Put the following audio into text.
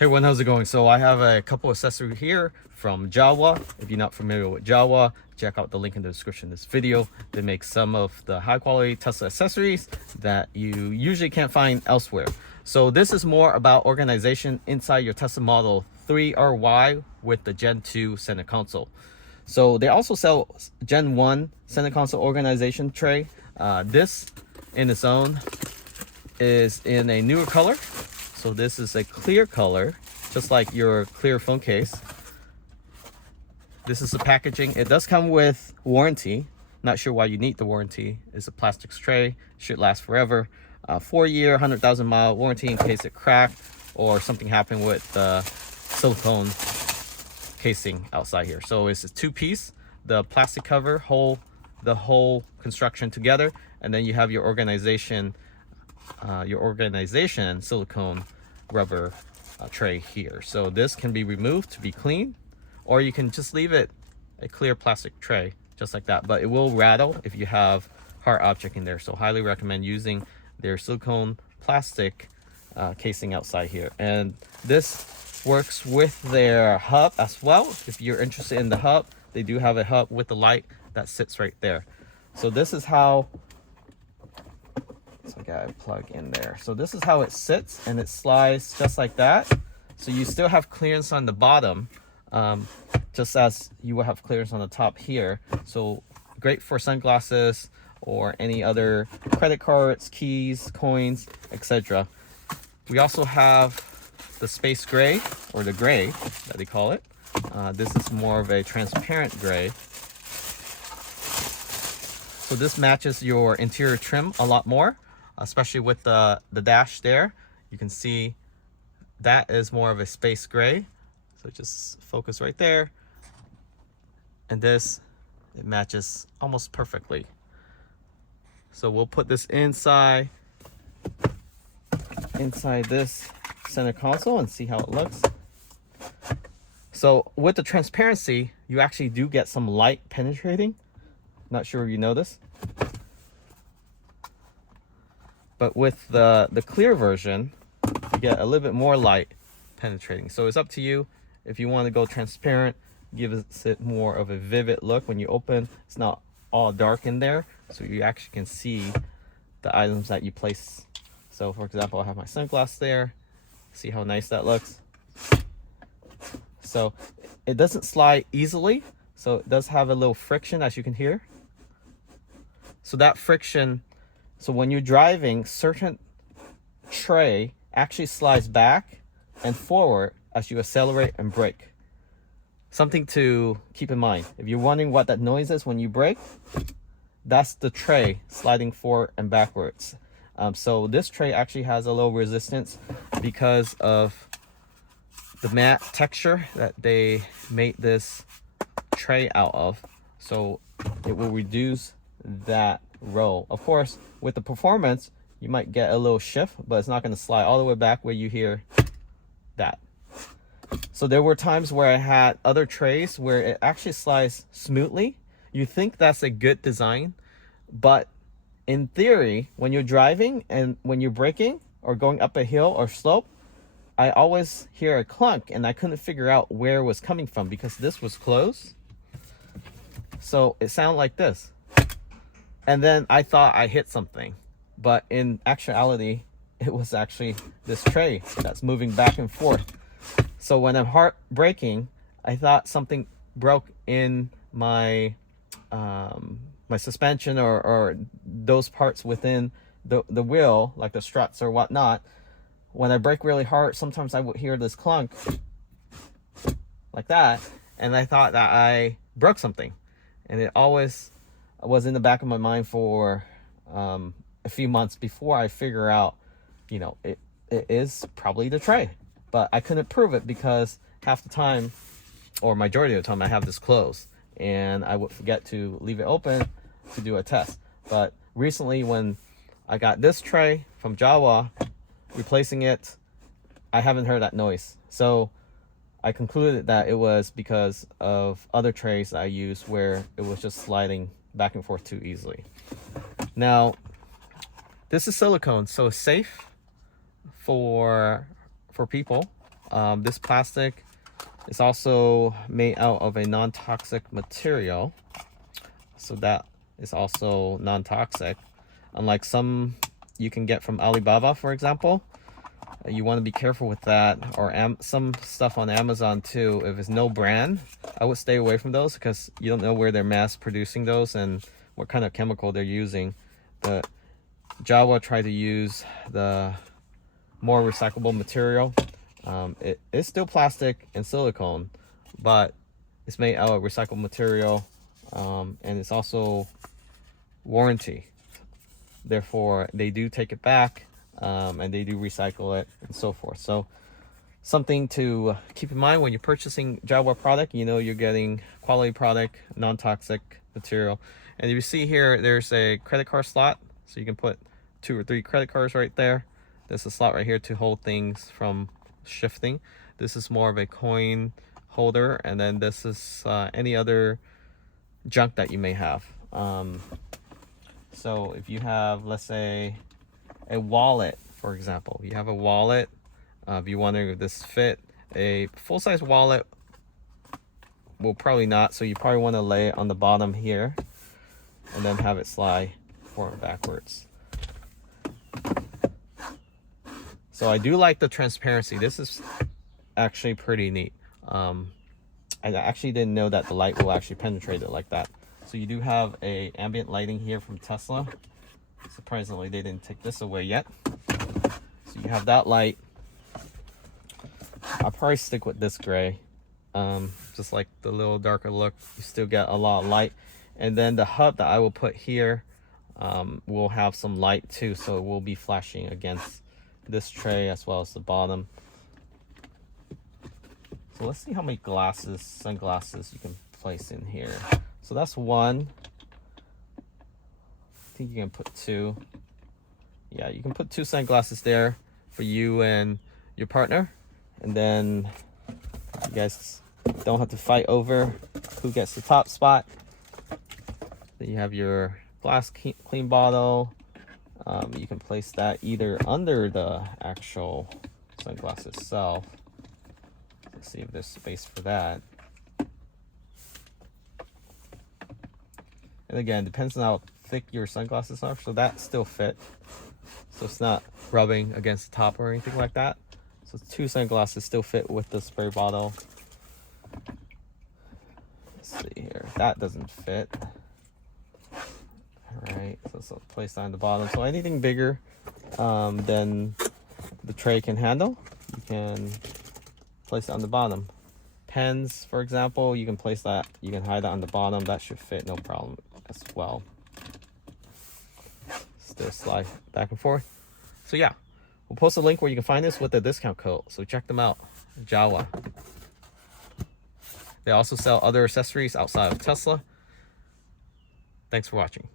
Hey everyone, how's it going? So I have a couple accessories here from JOWUA. If you're not familiar with JOWUA, check out the link in the description of this video. They make some of the high quality Tesla accessories that you usually can't find elsewhere. So this is more about organization inside your Tesla Model 3 or Y with the Gen 2 center console. So they also sell Gen 1 center console organization tray. This in its own is in a newer color. So this is a clear color, just like your clear phone case. This is the packaging. It does come with warranty. Not sure why you need the warranty. It's a plastics tray, should last forever. 4-year, 100,000 mile warranty in case it cracked or something happened with the silicone casing outside here. So it's a 2-piece, the plastic cover, the whole construction together, and then you have your organization silicone rubber tray here. So this can be removed to be clean, or you can just leave it a clear plastic tray just like that, but it will rattle if you have hard object in there. So highly recommend using their silicone plastic casing outside here. And this works with their hub as well. If you're interested in the hub, they do have a hub with the light that sits right there. So this is how I gotta plug in there. So this is how it sits, and it slides just like that. So you still have clearance on the bottom, just as you will have clearance on the top here. So great for sunglasses or any other credit cards, keys, coins, etc. We also have the space gray, or the gray that they call it. This is more of a transparent gray. So this matches your interior trim a lot more, especially with the dash there. You can see that is more of a space gray. So just focus right there. And this, it matches almost perfectly. So we'll put this inside this center console and see how it looks. So with the transparency, you actually do get some light penetrating. Not sure if you know this. But with the clear version, you get a little bit more light penetrating. So it's up to you. If you want to go transparent, gives it more of a vivid look when you open. It's not all dark in there, so you actually can see the items that you place. So for example, I have my sunglasses there. See how nice that looks? So it doesn't slide easily, so it does have a little friction, as you can hear. So that friction, so when you're driving, certain tray actually slides back and forward as you accelerate and brake. Something to keep in mind. If you're wondering what that noise is when you brake, that's the tray sliding forward and backwards. So this tray actually has a little resistance because of the matte texture that they made this tray out of. So it will reduce that roll. Of course, with the performance, you might get a little shift, but it's not going to slide all the way back where you hear that. So there were times where I had other trays where it actually slides smoothly. You think that's a good design, but in theory, when you're driving and when you're braking or going up a hill or slope, I always hear a clunk, and I couldn't figure out where it was coming from because this was closed. So it sounded like this. And then I thought I hit something, but in actuality, it was actually this tray that's moving back and forth. So when I'm hard braking, I thought something broke in my my suspension or those parts within the wheel, like the struts or whatnot. When I brake really hard, sometimes I would hear this clunk like that, and I thought that I broke something. And it always was in the back of my mind for a few months before I figure out, you know, it is probably the tray. But I couldn't prove it because half the time, or majority of the time, I have this closed, and I would forget to leave it open to do a test. But recently, when I got this tray from JOWUA, replacing it, I haven't heard that noise. So I concluded that it was because of other trays I used where it was just sliding back and forth too easily. Now, this is silicone, so it's safe for people. This plastic is also made out of a non-toxic material, so that is also non-toxic. Unlike some you can get from Alibaba, for example, you want to be careful with that, or some stuff on Amazon too. If it's no brand, I would stay away from those because you don't know where they're mass producing those and what kind of chemical they're using. But JOWUA tried to use the more recyclable material. It is still plastic and silicone, but it's made out of recycled material, and it's also warranty. Therefore, they do take it back, and they do recycle it and so forth. So something to keep in mind when you're purchasing JOWUA product. You know you're getting quality product, non-toxic material. And you see here, there's a credit card slot, so you can put 2 or 3 credit cards right there. There's a slot right here to hold things from shifting. This is more of a coin holder, and then this is any other junk that you may have. So if you have, let's say, a wallet, for example, you have a wallet, if you're wondering if this fit, a full-size wallet will probably not, so you probably want to lay it on the bottom here and then have it slide forward and backwards. So I do like the transparency. This is actually pretty neat. I actually didn't know that the light will actually penetrate it like that. So you do have a ambient lighting here from Tesla. Surprisingly, they didn't take this away yet. So you have that light. I'll probably stick with this gray. Just like the little darker look, you still get a lot of light. And then the hub that I will put here will have some light too, so it will be flashing against this tray as well as the bottom. So let's see how many sunglasses you can place in here. So that's 1. I think you can put 2. Yeah, you can put 2 sunglasses there for you and your partner, and then you guys don't have to fight over who gets the top spot. Then you have your glass clean bottle. You can place that either under the actual sunglass itself. Let's see if there's space for that. And again, depends on how thick your sunglasses are, so that still fit. So it's not rubbing against the top or anything like that. So 2 sunglasses still fit with the spray bottle. Let's see here. That doesn't fit. Alright, so let's place that on the bottom. So anything bigger than the tray can handle, you can place it on the bottom. Pens, for example, you can place that, you can hide that on the bottom. That should fit no problem as well. Still slide back and forth. So yeah, we'll post a link where you can find this with a discount code. So check them out, JOWUA. They also sell other accessories outside of Tesla. Thanks for watching.